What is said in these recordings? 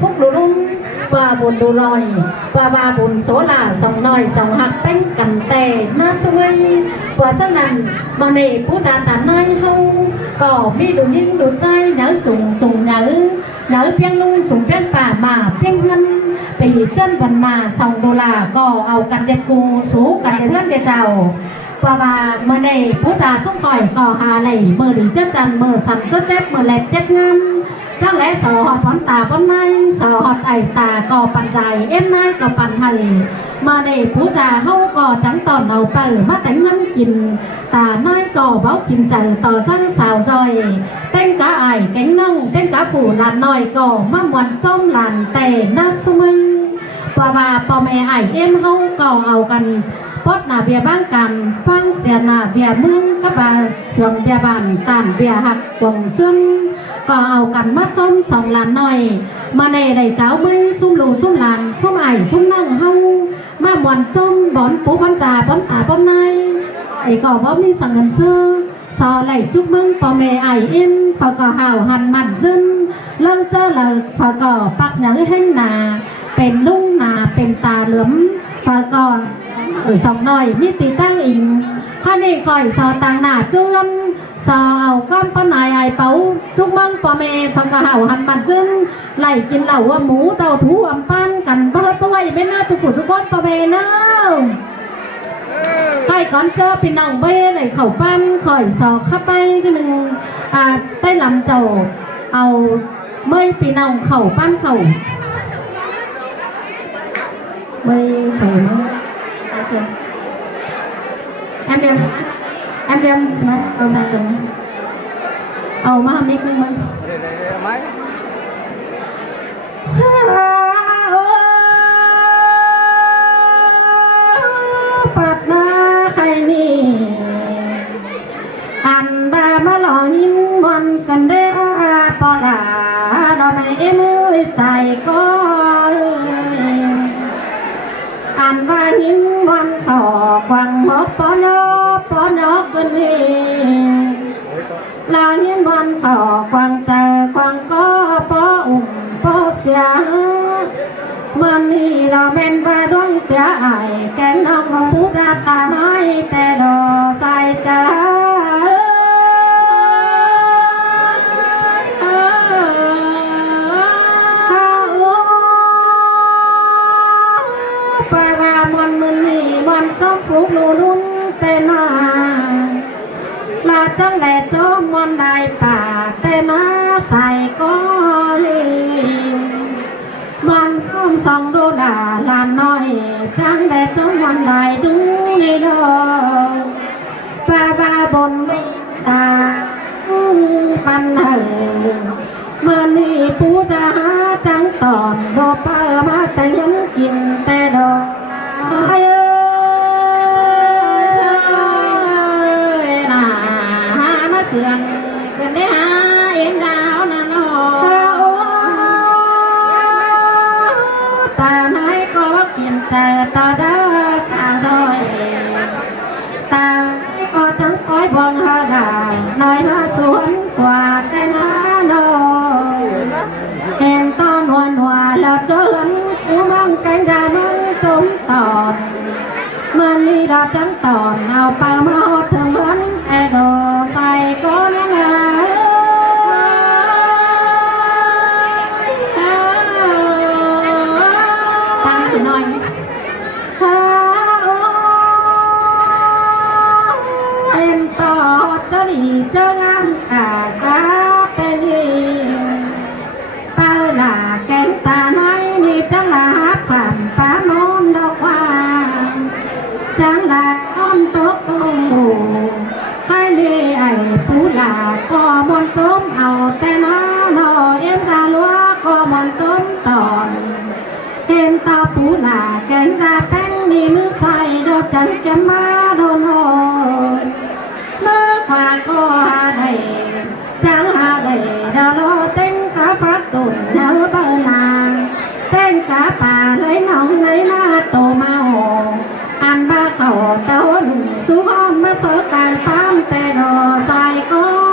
phúc lù lung và buồn đồ lòi và ba buồn số là dòng nòi dòng hạt bánh cằn tè na xuôi và sân nằm mà nề phú gia tàn nai hâu cỏ mi đồ ninh đồ trai nhớ dùng nhớ piang lung dùng piang bà mà piang hân bị chân vần mà sòng đồ là cỏ ảo cằn đẹp cù số cằn đẹp hơn đẹp giàu và mờ này phú gia xuống khỏi cỏ hà lầy mờ đi chất trần mờ sẵn chất chép mờ lẹp chép ngâm chắc lẽ sò họt bón tà bón nay sò họt ẩy tà cò bàn dài em nay cò bàn hầy mà để phú già hâu cò trắng tòn đầu bờ mắt đánh ngân kìm tà nay cò báo kìm chờ tò răng xào rồi tên cá ải cánh nông tên cá phủ làn nòi cò má muộn trong làn tè nát sung minh và bò mẹ ải em hâu cò hầu gần bót là bìa bang cằm phang xè là bìa mương các bà sườn bìa bàn tàn bìa hạt quần xuân cò ảo cằn mắt trong sòng làn nòi mà này đầy cáo bê xung lù xung làn xung ải xung năng hâu mà muộn trong bón phố bón trà bón tả bón nay ấy cò bón đi sẵn gần xưa sò lẩy chúc mừng bò mẹ ải yên phở cò hào hàn mặn dân lăng chơ là phở cò bạc nhớ hên nà bền lung nà bền tà lướm phở cò ở sòng nòi mi tì tăng ỉnh hai này khỏi sò tàng nà chươm sò ảo con con này ai bấu chúc mừng bò mẹ phần cà hảo hàn mặt dân lạiกินเหล่าหมูเต่าถูอัมปันกันเปิดตัวไว้ไม่น่าจุกฝุจุกคนบอแม่เนาะใครก่อนเจอพี่น้องเบ้ไหนเข่าปั้นข่อยสอเข้าไปก็หนึ่งใต้ลำเจ้าเอาเมื่อพี่น้องเข่าปั้นเข่าไม่เข่ามั้งem đem nóเอาใส่ตรงนี้เอามามิกนึงมั้ยปัดหน้าใครนี่อันดามาหล่อยิ้มมันกันเด้อปอลาดอกไม้มือใส่ก็อันว่ายิ้มมันขอควังหอบปอนอกันนี่ลายิ้มมันขอควังเจอควังก็ปออุ่มปอเสียมันนี่เราเป็นบาดวงเตียไอแกงน้องของผู้ราตาไม้แต่ดอใส่ใจphú lù lún tê na là trong lệ cho mòn đại bà tê na xài có mòn không song đô đà làm nói trong lệ cho mòn đại đúng đi đâu ba bồn ta pan hờ mà ni phú ra trắng tòn đô ba má tê nhấn kìm tê đồ sườn gần đấy ha em gạo nè nó ta nói có kiềm trời ta đã sao rồi ta có trắng khói bông hoa đà nói nó xuống quà tên nó hèn to nuồn hòa là cho lắm cứ mong cánh ra mong trốn tòn mà đi đạp trắng tòn nào bao máu thương vấn e đồ say có nắng tăng thì nói em to cho đi chơi ăn cả cá tên đi bao là kén ta nói đi chắc là hát phạm phá môn đâu qua chẳng là con tốt con ngủ hai đi ai phú là có món tôm ao tên nó em ra lúa có món tôm tòn em ta phú là kén ra bánh đi mưa say đâu chẳng chấm má đâu nồi mơ hoa có hà đầy chẳng hà đầy đâu lo tên cá phát tồn nhớ bơ nàng tên cá bà lấy nóng lấy lá tổ màu ăn ba khẩu tao xuống hòn mắt sớ cài phám tê đồ dài có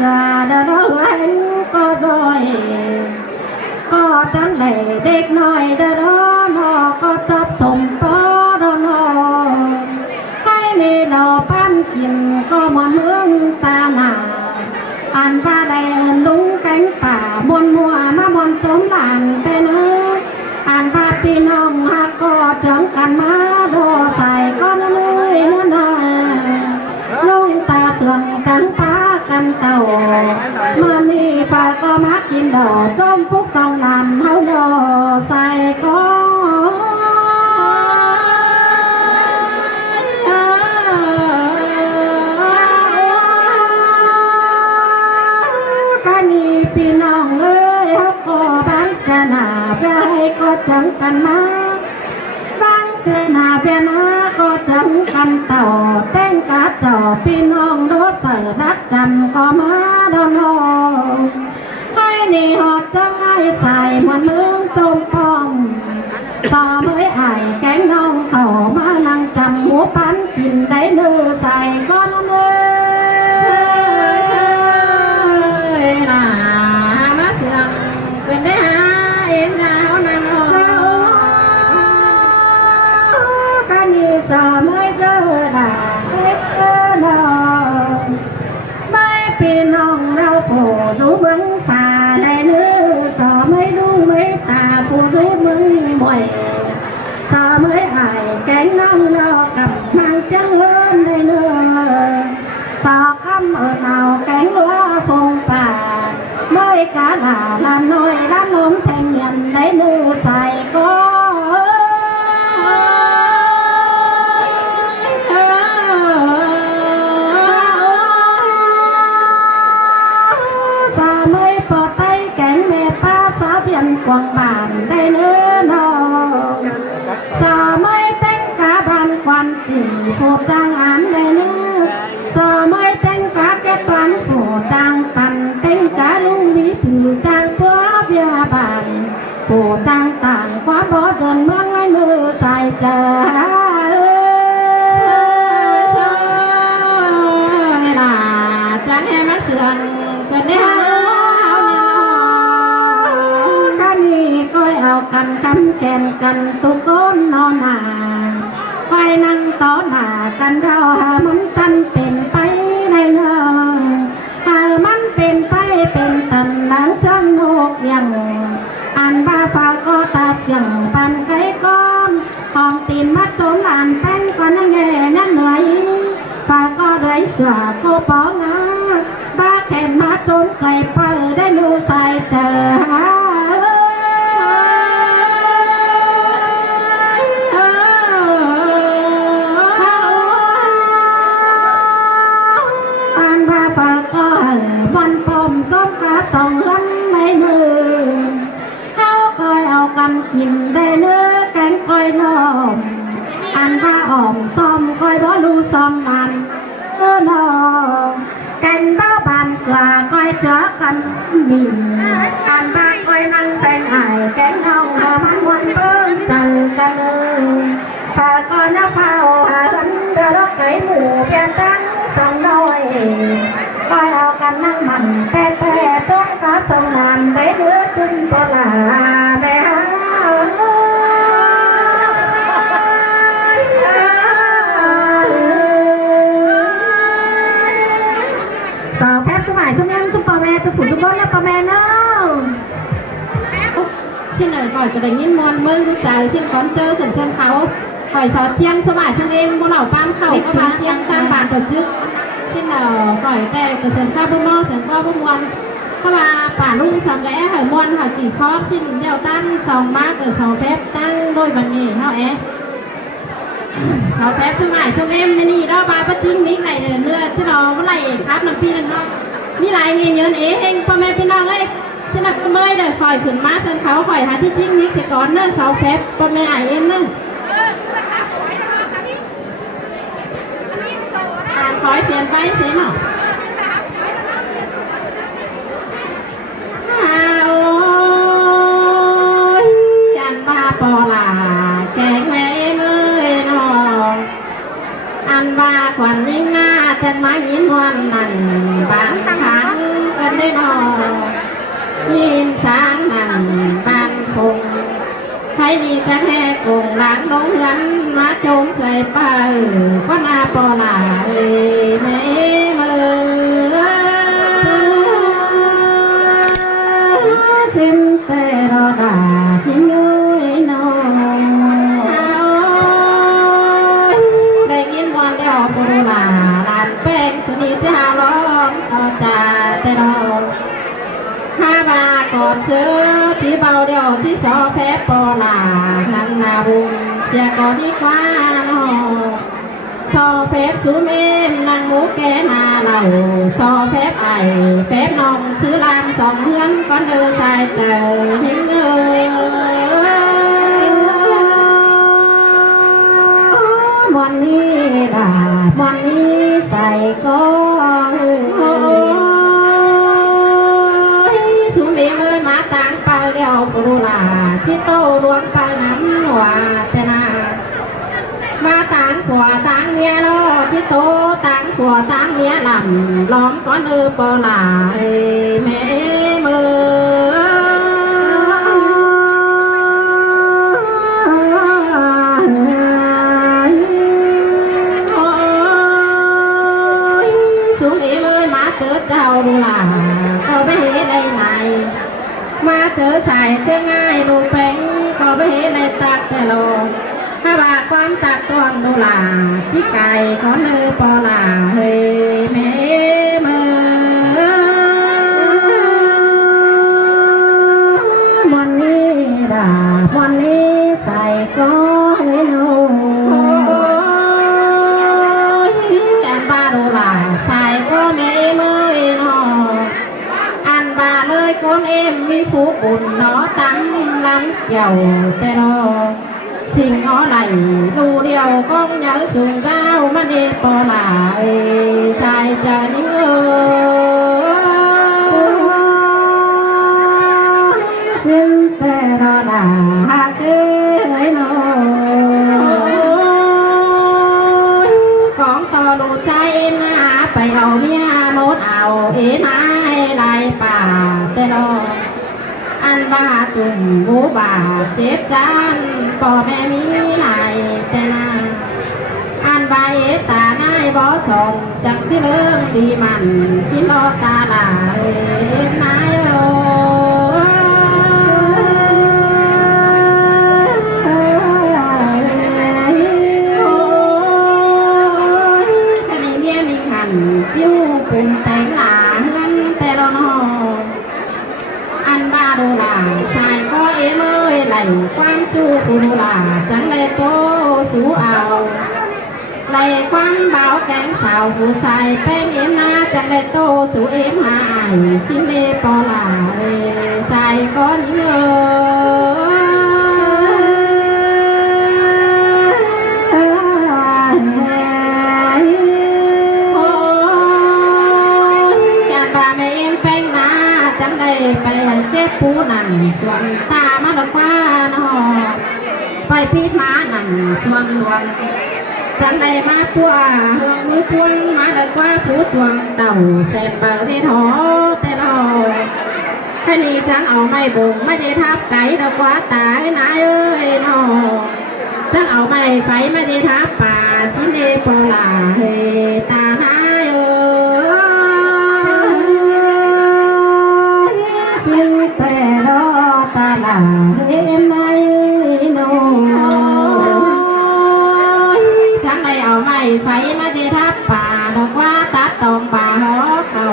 già đã đó anh có rồi có chẳng lẽ đếch nói đã đó nó có chấp sùng bó đó nó hay nè đò ban kiền có mòn hướng ta nào anh ba đây đúng cánhป่าบนมัวมาบนจมหลานแต่เนื้ออ่านว่าพี่น้องฮักก็จังกันมาโดใส่ก็นั่นเลยนั่นน่ะลงตาเสื่องจังป้ากันเต่ามานี่ฟ้าก็มากินดอกจมฟุกสองนานเฮาโดใส่ก็พี่น้องเอ้ยเขาก็บางเสนาเพื่อให้ก็จังกันมาบางเสนาเพื่อนะก็จังกันต่อแต่งกาจอพี่น้องรถใส่รักจำก็มาดอนหอให้นี่หอดจังให้ใส่เหมือนเมืองจมปองสอเมื่อไอ้แก๊งน้องเขามานั่งจำหัวปันกินได้เนื้อใส่ก็นั่นเอ้สอไม่เจอด่าเล็กนอนไม่พี่น้องเราฝูรู้มึงฝ่าในเนื้อสอไม่รู้ไม่ตาฝูรู้มึงบ่อยสอไม่อายแกงน้องเรากับมังจังเอินในเนื้อสอคำเอิญเอาแกงว่าฟงป่าไม่กาหนาลานน้อยลานล้มแทงยันในเนื้อใส่ก็กวางบานได้เนื้อนองสอไม่เต้นกาบานควันจีผูจางอันได้เนื้อสอไม่เต้นกาแก้ปันผูจางปันเต้นกาลุงวิถีจางเพื่อเบียบานผูจางต่างความบ่จนเมืองในเนื้อใส่เจอนี่ล่ะจางแห่มาเสื่องเกิดได้เอากันกำแขนกันตุกนนอนหนาคอยนั่งต่อหน้ากันเราหามันจันเป็นไปในเงาหามันเป็นไปเป็นตันหลังสนุกอย่างอ่านบ้าฟ้าก็ตาเสียงปันไก่ก้อนของตีนมัดโจนอ่านแป้งก่อนนั่งแง่นั่นหน่อยฟ้าก็ได้เสือก็ปองาบ้าแขนมัดโจนไก่เปิดได้นูใส่เจอสองเงินในมือเขาคอยเอากันกินได้เนื้อแกงคอยนอมอันว่าอ่อมซ้อมคอยบ่รู้ซ้อมมันนอแกงบ้าบานกว่าคอยเจอกันมินอันบ้าคอยนั่งเป็นไอแกงน้องหามันวันเบิ่งเจอกันเลยฝากก่อนนะเฝ้าหากันเดือดไก่หมูเพียงตั้งสองน้อยคอยเอากันนั่งมันแต่ต้นกาสงนานได้เนื้อชุนปลาแม่สาวแคบสมัยช่วงนี้ชุนปลาแม่จะฝุ่นชุนก้นแล้วปลาแม่เนาะxin lời hỏi cái đánh in mòn mơn cứ chờ xin con chơi cần chân khảo hỏi sò chiang số mãi trong em muốn bảo ban khẩu có bán chiang tam bàn tổ chức xin hỏiแต่กระเซ็นข้าวบ่มอเสียงข้าวบ่มวนเพราะว่าป่าลุงสำแหน่หอยมวนหอยกี่คอสิ้นเดียวตั้งสองมากเกิดสองแป๊บตั้งโดยบังเง่เท่าแอสองแป๊บช่วงไหนช่วงเอ็มไม่นี่เราบาปะจิ้งมิกไหนเนื้อที่เราเมื่อไหร่ครับน้ำปีนึงเนาะมีหลายเงี้ยเยอะเอ๋เฮงพ่อแม่พี่น้องเอ้ยฉันนักเมื่อยเลยคอยขึ้นมาเส้นเขาคอยหาที่จิ้งมิกเสียก่อนเนอะสองแป๊บพ่อแม่ไอเอ็มเนอะคอยเปลี่ยนไปเสียเนาะโอ้ยอันว่าปอลาแกงแม่เมื่อยนอนอันว่าขวัญยิ่งหน้าจะมายินวันนั่นบางครั้ง นได้นอยินสางนั่งบ้านคงใครดีจังแห่กงหลังน้องเงินมาจมเคยไปก็นาปอหลาไม่เมื่อซิมแต่รอดาที่น้อยน้องได้ยินวันเดียวปุรุลาลานแป้งสุนีจะหาล้อมต่อจ่าแต่เรา5 บาทกอดเชื้อที่เบาเดียวที่สอแพ้ปอลานังนาบุญเสียก่อนดีกว่าน้องซอแพ้ชูเมมนางหมูแกนาเหล่าซอแพ้ไอแพ้น้องซื้อลาม2 เฮือนก้อนเดือสายเจอทิ้งเงินวันนี้ด่าวันนี้ใส่ก็สุมีมือมาต่างไปเดียวปุรุลาชิโตรวมไปน้ำหนัวแต่นามาต่างผัวต่างเมียล้อชิโตต่างผัวต่างเมียลำล้อมก้อนเอือปอลาแม่มือเจ้าดูหลาก็ไปเห็นในไหนมาเจอสายเจอง่ายดูแป้งก็ไปเห็นในตักแต่โลถ้าว่าความตักตอนดูหลาจิไก่ขอเนื้อปอหลาเฮ้ยแม่มือวันนี้ด่าวันนี้ใส่ก็ให้หนูอันบาดูหลาใส่ก็ไม่มืออันบาเลยคนเอ็มมีผู้บุญเนาะตั้งลำเกี่ยวแต่รอสิ่งอ้อไหลดูเดียวก้องเยอะสูงดาวมันเอปอหลาใจใจนิ่งซิมแต่รอดาฮักเอ้ยน้องของต่อดูใจนาไปเอาเมียโมดเอานายลายป่าแต่รออันว่าจุ่มบูบาเจ็บจันก็แม่มีลายแต่นาอันใบตานายบ่สมจังที่เริ่มดีมันสิโลตาลายนายโจิ้วปุ่นแต่งหลาเฮือนแต่รอนออันบาดูหลาสายก็เอ็มเอ้ยไหลความจูปูดูหลาจังเลยโตสูเอาไหลความเบาแกงสาวผู้ใส่แป้งเอ็มนาจังเลยโตสูเอ็มหายชิมเลปอหลาใส่ก็นิ่งเอ้ไปเจ็บผู้นั่นส่วนตามาดอกฟ้านอไปพีดมานั่นส่วนหลวงจังได้มาพัวเฮืองมือพวงมาดอกว่าผู้ตวงเต่าแสนเบอร์ได้ทอแต่รอแค่นี้จังเอาไม่บ่งไม่ได้ทับไก่ดอกว่าตายนายเอ้ยนอจังเอาไม่ไฟไม่ได้ทับป่าสิเนปลาเฮตาหายเอ้แต่รอตาลาเห็นไหมน้องจังได้เอาไม้ไฟมาดีทับป่าดอกว่าตัดตองป่าหอเขา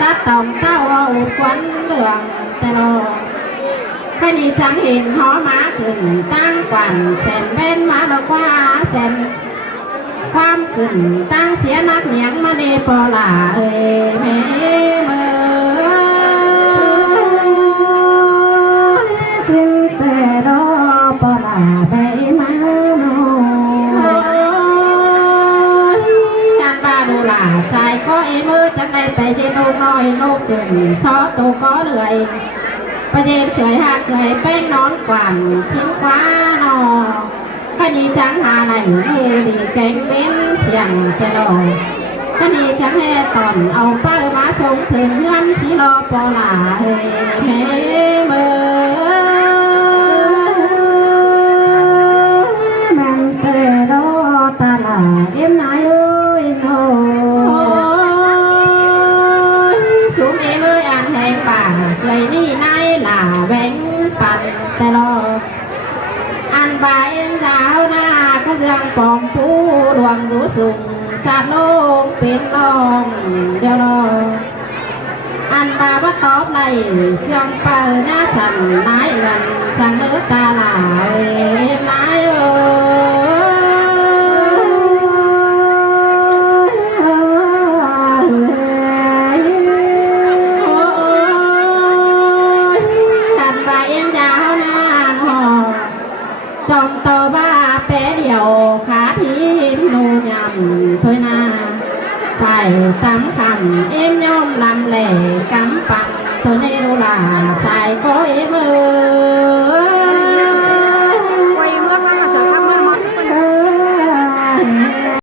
ตัดตองเต้าเอาควันเหลืองแต่รอแค่นี้จังเห็นหอมาขึ้นตั้งกวันแสนเบ้นมาดอกว่าแสนความขึ้นตั้งเสียนักเหนียงมาเดปอลาแม่เมื่อซิมแต่รอปลาใบไม้น้องอันบาดูหลาใส่ข้อเอมือจังได้ไปเจนูน้อยโลกส่วนซอตูก็เหนื่อยประเด็นเขยหักเขยแป้งนอนกวันชิ้นคว้านอคดีจังหาไหนมือดีแกงเบ้นเสียงจะลอย ก็นี่จะให้ตอนเอาเป้ามาส่งถึงเฮือนสีรอปอหลาเฮ้แม่เมื่อมันเตะรอตาลาเอ็มนายเอ้ยโน สูงเอ้ยอันแหงป่าเลยนี่นายหล่าแบงปันแต่รออันใบดาวหน้าก็ยังปองผู้ดวงสูสุงสาดโลงเป็นลองเดียวรออันบาว่าตอบไหลเจียงเปิดหน้าสั่นนายเงินสั่งเนื้อตาหลายนายเอ้จอมโตบ้าเป๊ะเดียวขาทีมนูยำถ้วยนาไปตามคำเอ็มย่อมลำแหล่กำปังตัวในรูลาสายก็เอ็มเอ้